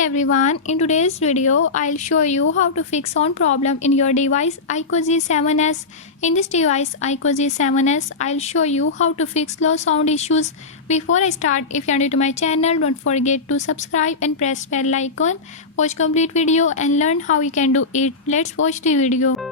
Hey everyone, in today's video, I'll show you how to fix sound problem in your device iQOO Z7s. In this device iQOO Z7s, I'll show you how to fix low sound issues. Before I start, if you're new to my channel, don't forget to subscribe and press bell icon. Watch complete video and learn how you can do it. Let's watch the video.